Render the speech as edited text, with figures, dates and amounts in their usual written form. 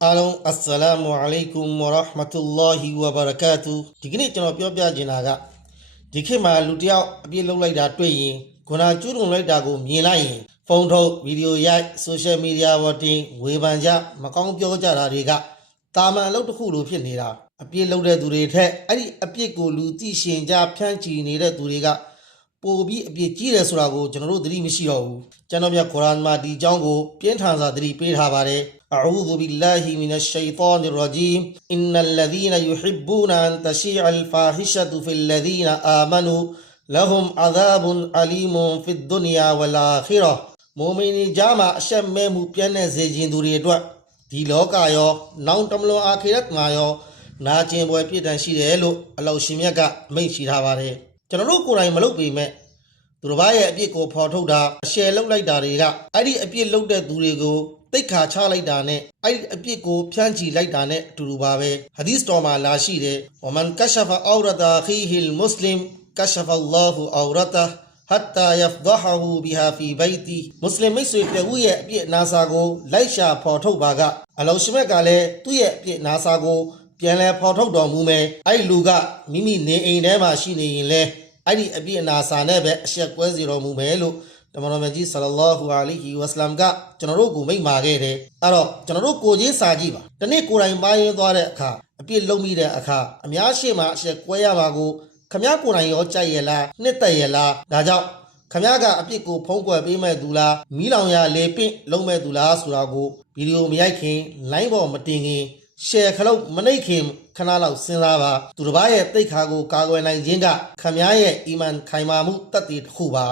Alon assalamu alaikum wa rahmatullahi wa barakatuh. Digini channel pyo pya jina ga dikhe ma lu tayaw apye lou lai da twet yin guna chudun lai da ko myin lai yin phone thok video yai social media wa tin we ban ja ma kaung pyo ja da de ga taman lou takhu lo phit neda apye lou de tu de thet ai apye ko lu ti shin ja phyan chi nede tu de ga ပိုပြီးအပြစ်ကြီးတယ်ဆိုတာကိုကျွန်တော်တို့သတိမရှိတော့ဘူးကျွန်တော်မြတ်ကုရ်အာန်မှာဒီအကြောင်းကိုပြင်းထန်စွာသတိပေးထားပါတယ်အူဇူဘီလာဟီမီနရှ်ရှိطานရဂျီမ်အင်နလ်လဇီနယူဟစ်ဘူနအန်တရှိအလ်ဖာဟိရှတုဖီလ်လဇီနအာမနူလဟွမ်အဇာဘွန်အလီမွန်ဖီဒ်ဒုနီယာဝလ်အာခီရာမိုမီနီဂျာမှာအရှက်မဲမှုပြန့်တဲ့စေခြင်းသူတွေအတွက်ဒီလောကရောနောင်တမလွန်အာခီရတ်မှာရောနာကျင်ပွဲပြည့်တန်ရှိတယ်လို့အလောရှင်မြတ်ကအမိန့်ရှိထားပါတယ်ကျွန်တော်တို့ကိုယ်တိုင်မလုပ်ပေမဲ့သူတို့ဘာရဲ့အပြစ်ကိုဖော်ထုတ်တာအရှယ်လုပ်လိုက်တာတွေကအဲ့ဒီအပြစ်လုပ်တဲ့သူတွေကိုတိတ်ခါချလိုက်တာနဲ့အဲ့ဒီအပြစ်ကိုဖြန့်ချီလိုက်တာနဲ့အတူတူပါပဲဟာဒီသ်တော်မှာလာရှိတယ်ဝမန်ကရှဖအောရတာခီဟီလ်မွတ်စလင်ကရှဖအလ္လာဟူအောရတာ hatta yafdahu biha fi bayti မွတ်စလင်မိတ်ဆွေတဦးရဲ့အပြစ်နာစာကိုလိုက်ရှာဖော်ထုတ်ပါကအလောရှင်မြတ်ကလည်းသူ့ရဲ့အပြစ်နာစာကိုပြန်လဲဖော်ထုတ်တော်မူမယ်အဲ့လူကမိမိနေအိမ်ထဲမှာရှိနေရင်လဲအဲ့ဒီအပြစ်အနာစာနဲ့ပဲအရှက်ကွဲစီတော်မူမယ်လို့တမန်တော်မြတ်ကြီးဆလ္လာလာဟူအလိုင်ဟီဝါဆလမ်ကကျွန်တော်တို့ကိုမိန့်မာခဲ့တယ်အဲ့တော့ကျွန်တော်တို့ကိုချင်းစာကြည့်ပါတနေ့ကိုယ်တိုင်ပါရင်သွားတဲ့အခါအပြစ်လုံးမိတဲ့အခါအများရှိမှအရှက်ကွဲရမှာကိုခမ ्या ကိုယ်တိုင်ရောကြိုက်ရလားနှစ်သက်ရလားဒါကြောင့်ခမ ्या ကအပြစ်ကိုဖုံးကွယ်ပေးမဲ့သူလားမီးလောင်ရလေပင့်လုံးမဲ့သူလားဆိုတာကိုဗီဒီယိုမရိုက်ခင်လိုင်းပေါ်မတင်ခင်ရှယ်ခလုတ်မနှိပ်ခင်ခဏလောက်စဉ်းစားပါသူတစ်ပါးရဲ့တိတ်ခါကိုကာကွယ်နိုင်ခြင်းကခမ ्या ရဲ့အီမန်ခိုင်မာမှုတတ်တည်တစ်ခုပါ